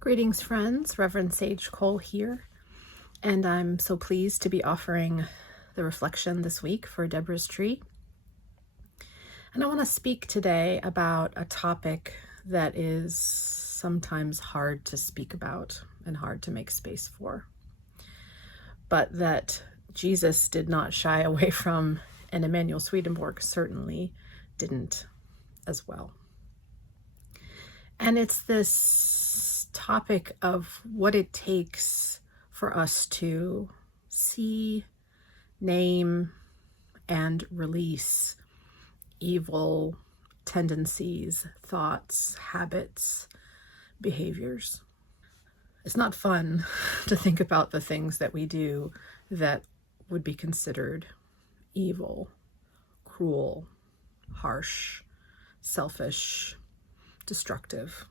Greetings, friends. Reverend Sage Cole here, and I'm so pleased to be offering the reflection this week for Deborah's Tree. And I want to speak today about a topic that is sometimes hard to speak about and hard to make space for, but that Jesus did not shy away from, and Emanuel Swedenborg certainly didn't as well. And it's this topic of what it takes for us to see, name, and release evil tendencies, thoughts, habits, behaviors. It's not fun to think about the things that we do that would be considered evil, cruel, harsh, selfish, destructive.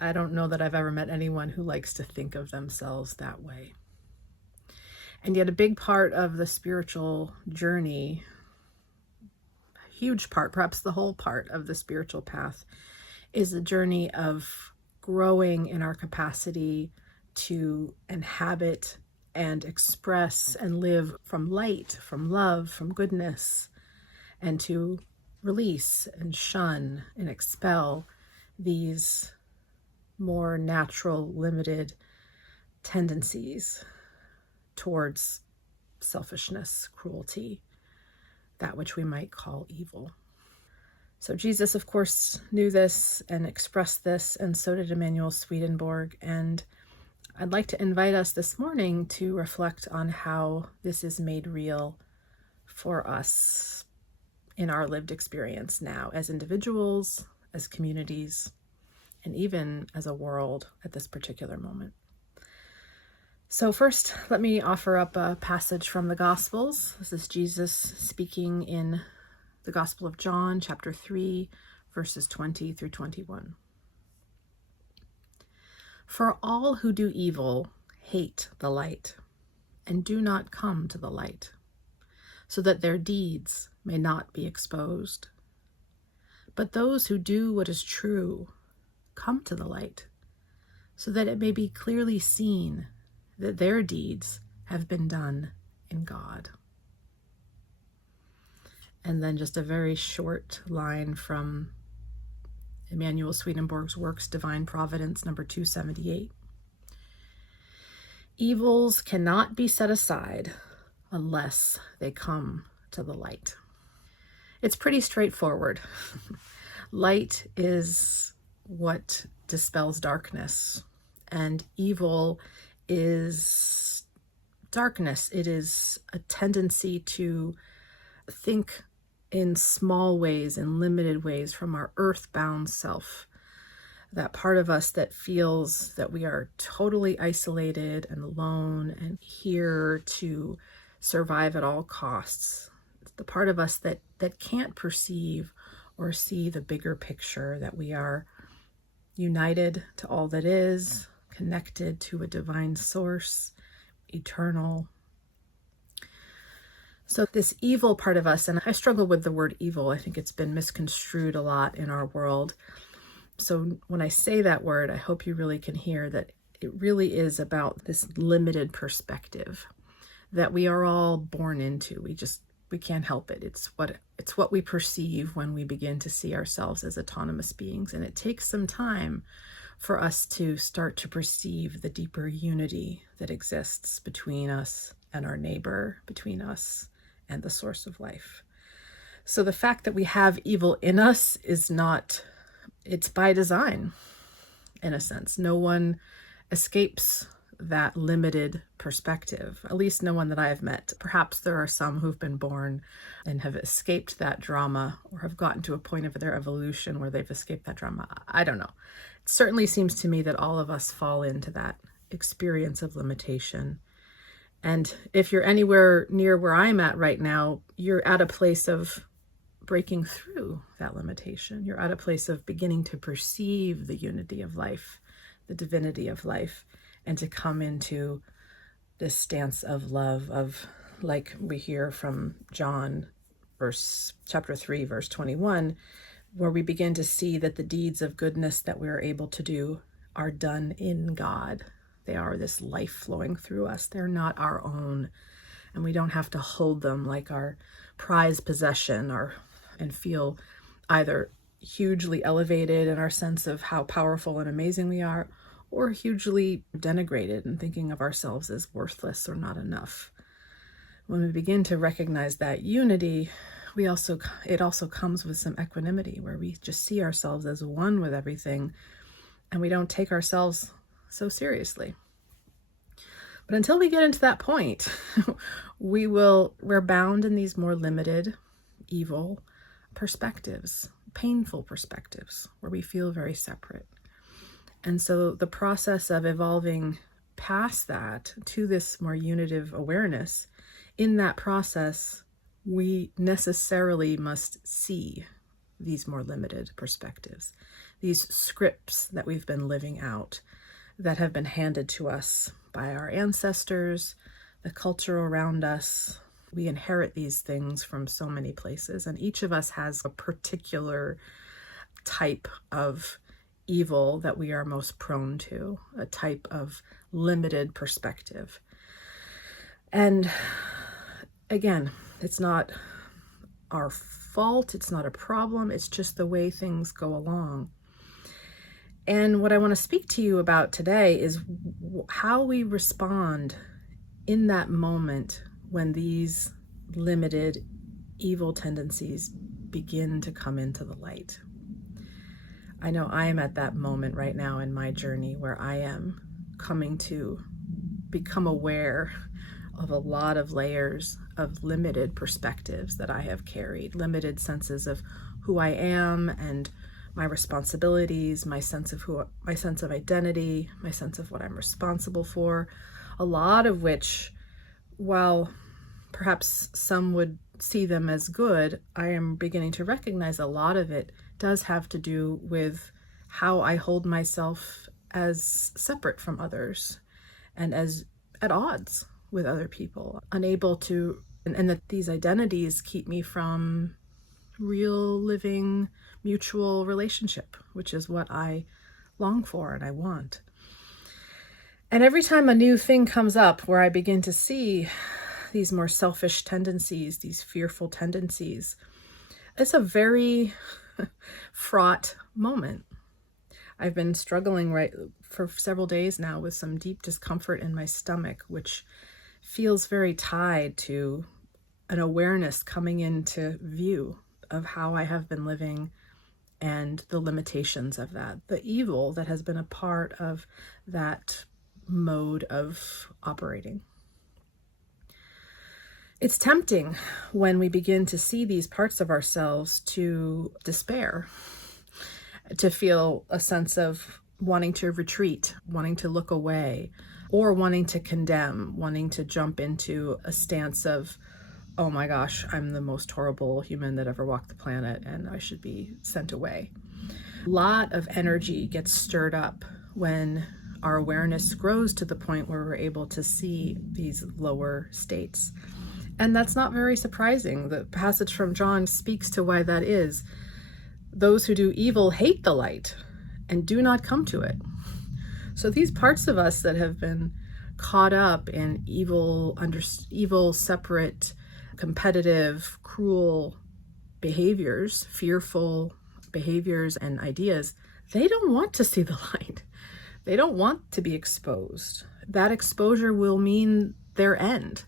I don't know that I've ever met anyone who likes to think of themselves that way. And yet a big part of the spiritual journey, a huge part, perhaps the whole part of the spiritual path, is the journey of growing in our capacity to inhabit and express and live from light, from love, from goodness, and to release and shun and expel these more natural, limited tendencies towards selfishness, cruelty, that which we might call evil. So Jesus, of course, knew this and expressed this, and so did Emanuel Swedenborg. And I'd like to invite us this morning to reflect on how this is made real for us in our lived experience now as individuals, as communities, and even as a world at this particular moment. So first, let me offer up a passage from the Gospels. This is Jesus speaking in the Gospel of John, chapter 3, verses 20 through 21. For all who do evil hate the light and do not come to the light, so that their deeds may not be exposed. But those who do what is true come to the light, so that it may be clearly seen that their deeds have been done in God. And then just a very short line from Emanuel Swedenborg's works, Divine Providence, number 278. Evils cannot be set aside unless they come to the light. It's pretty straightforward. Light is what dispels darkness, and evil is darkness. It is a tendency to think in small ways, in limited ways, from our earthbound self. That part of us that feels that we are totally isolated and alone and here to survive at all costs. It's the part of us that can't perceive or see the bigger picture, that we are united to all that is, connected to a divine source, eternal. So this evil part of us, and I struggle with the word evil. I think it's been misconstrued a lot in our world. So when I say that word, I hope you really can hear that it really is about this limited perspective that we are all born into. We can't help it. It's what we perceive when we begin to see ourselves as autonomous beings. And it takes some time for us to start to perceive the deeper unity that exists between us and our neighbor, between us and the source of life. So the fact that we have evil in us it's by design, in a sense. No one escapes that limited perspective, at least no one that I have met. Perhaps there are some who've been born and have escaped that drama, or have gotten to a point of their evolution where they've escaped that drama. I don't know. It certainly seems to me that all of us fall into that experience of limitation. And if you're anywhere near where I'm at right now, you're at a place of breaking through that limitation. You're at a place of beginning to perceive the unity of life, the divinity of life, and to come into this stance of love, of, like we hear from John, chapter 3, verse 21, where we begin to see that the deeds of goodness that we are able to do are done in God. They are this life flowing through us. They're not our own, and we don't have to hold them like our prized possession and feel either hugely elevated in our sense of how powerful and amazing we are, or hugely denigrated and thinking of ourselves as worthless or not enough. When we begin to recognize that unity, it also comes with some equanimity, where we just see ourselves as one with everything, and we don't take ourselves so seriously. But until we get into that point, we're bound in these more limited, evil perspectives, painful perspectives, where we feel very separate. And so the process of evolving past that to this more unitive awareness, in that process, we necessarily must see these more limited perspectives, these scripts that we've been living out, that have been handed to us by our ancestors, the culture around us. We inherit these things from so many places, and each of us has a particular type of evil that we are most prone to, a type of limited perspective. And again, it's not our fault, it's not a problem, it's just the way things go along. And what I want to speak to you about today is how we respond in that moment when these limited evil tendencies begin to come into the light. I know I am at that moment right now in my journey where I am coming to become aware of a lot of layers of limited perspectives that I have carried, limited senses of who I am and my responsibilities, my sense of identity, my sense of what I'm responsible for, a lot of which, while perhaps some would see them as good, I am beginning to recognize a lot of it does have to do with how I hold myself as separate from others and as at odds with other people, unable to, and that these identities keep me from real living mutual relationship, which is what I long for and I want. And every time a new thing comes up where I begin to see these more selfish tendencies, these fearful tendencies, it's a very fraught moment. I've been struggling for several days now with some deep discomfort in my stomach, which feels very tied to an awareness coming into view of how I have been living and the limitations of that, the evil that has been a part of that mode of operating. It's tempting when we begin to see these parts of ourselves to despair, to feel a sense of wanting to retreat, wanting to look away, or wanting to condemn, wanting to jump into a stance of, oh my gosh, I'm the most horrible human that ever walked the planet and I should be sent away. A lot of energy gets stirred up when our awareness grows to the point where we're able to see these lower states. And that's not very surprising. The passage from John speaks to why that is. Those who do evil hate the light and do not come to it. So these parts of us that have been caught up in evil, separate, competitive, cruel behaviors, fearful behaviors and ideas, they don't want to see the light. They don't want to be exposed. That exposure will mean their end.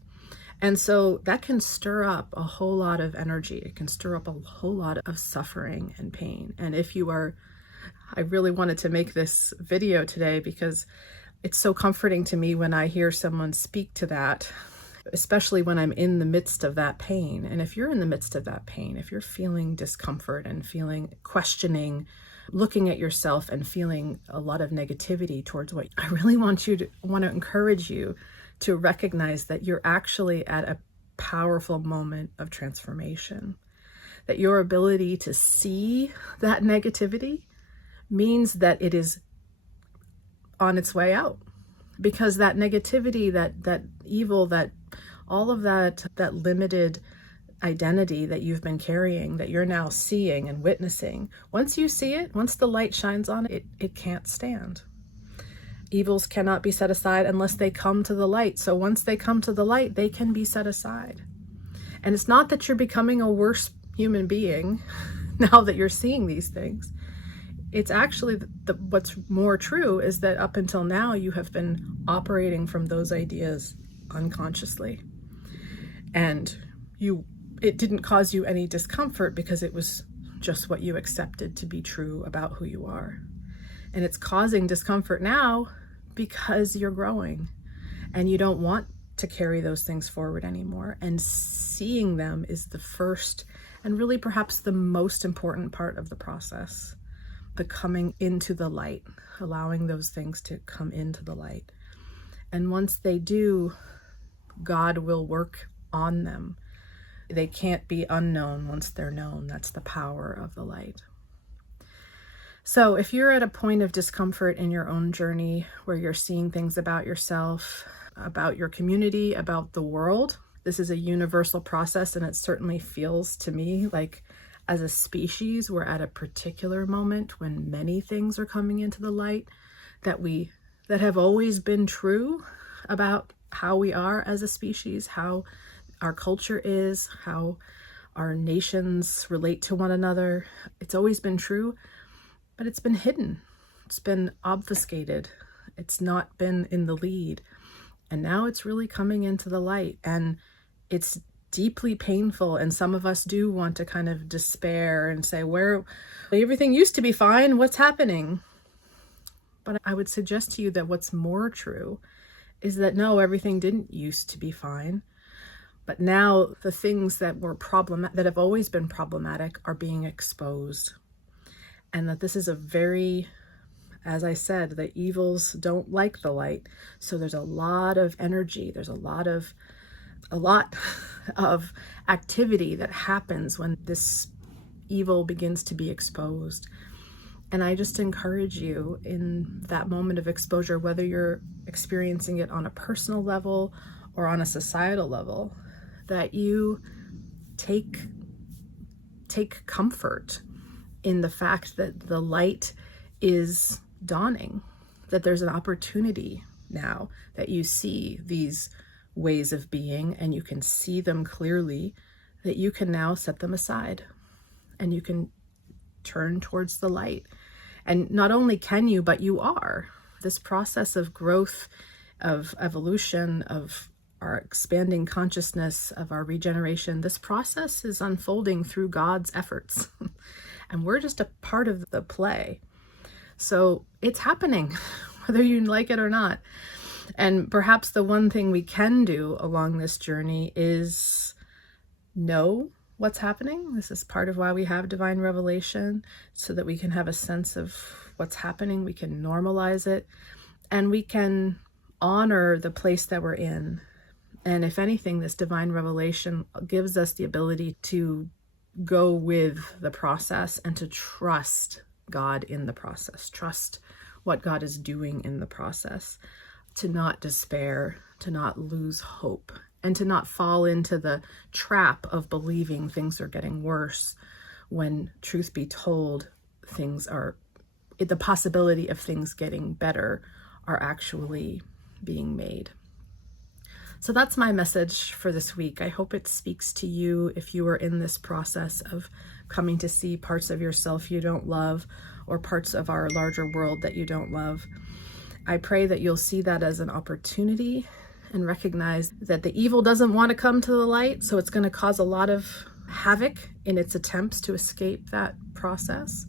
And so that can stir up a whole lot of energy. It can stir up a whole lot of suffering and pain. And I really wanted to make this video today because it's so comforting to me when I hear someone speak to that, especially when I'm in the midst of that pain. And if you're in the midst of that pain, if you're feeling discomfort and feeling questioning, looking at yourself and feeling a lot of negativity towards I really want to encourage you to recognize that you're actually at a powerful moment of transformation, that your ability to see that negativity means that it is on its way out, because that negativity, that evil, that all of that limited identity that you've been carrying, that you're now seeing and witnessing, once you see it, once the light shines on it, it can't stand. Evils cannot be set aside unless they come to the light. So once they come to the light, they can be set aside. And it's not that you're becoming a worse human being now that you're seeing these things. It's actually what's more true is that up until now, you have been operating from those ideas unconsciously. And it didn't cause you any discomfort because it was just what you accepted to be true about who you are. And it's causing discomfort now because you're growing and you don't want to carry those things forward anymore. And seeing them is the first and really perhaps the most important part of the process. The coming into the light, allowing those things to come into the light. And once they do, God will work on them. They can't be unknown once they're known. That's the power of the light. So if you're at a point of discomfort in your own journey where you're seeing things about yourself, about your community, about the world, this is a universal process, and it certainly feels to me like as a species, we're at a particular moment when many things are coming into the light that have always been true about how we are as a species, how our culture is, how our nations relate to one another. It's always been true, but it's been hidden. It's been obfuscated. It's not been in the lead. And now it's really coming into the light, and it's deeply painful. And some of us do want to kind of despair and say, where everything used to be fine, what's happening? But I would suggest to you that what's more true is that no, everything didn't used to be fine. But now the things that were that have always been problematic are being exposed. And that this is as I said, the evils don't like the light. So there's a lot of energy. There's a lot of activity that happens when this evil begins to be exposed. And I just encourage you in that moment of exposure, whether you're experiencing it on a personal level or on a societal level, that you take comfort in the fact that the light is dawning, that there's an opportunity now that you see these ways of being and you can see them clearly, that you can now set them aside and you can turn towards the light. And not only can you, but you are. This process of growth, of evolution, of our expanding consciousness, of our regeneration, this process is unfolding through God's efforts. And we're just a part of the play. So it's happening, whether you like it or not. And perhaps the one thing we can do along this journey is know what's happening. This is part of why we have divine revelation, so that we can have a sense of what's happening. We can normalize it, and we can honor the place that we're in. And if anything, this divine revelation gives us the ability to go with the process and to trust God in the process, trust what God is doing in the process, to not despair, to not lose hope, and to not fall into the trap of believing things are getting worse when, truth be told, the possibility of things getting better are actually being made. So that's my message for this week. I hope it speaks to you if you are in this process of coming to see parts of yourself you don't love, or parts of our larger world that you don't love. I pray that you'll see that as an opportunity and recognize that the evil doesn't want to come to the light, so it's going to cause a lot of havoc in its attempts to escape that process.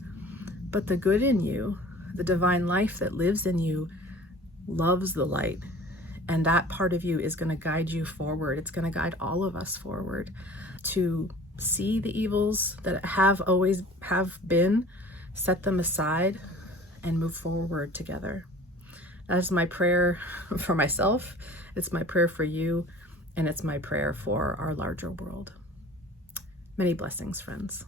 But the good in you, the divine life that lives in you, loves the light. And that part of you is going to guide you forward. It's going to guide all of us forward to see the evils that have been, set them aside, and move forward together. That is my prayer for myself. It's my prayer for you, and it's my prayer for our larger world. Many blessings, friends.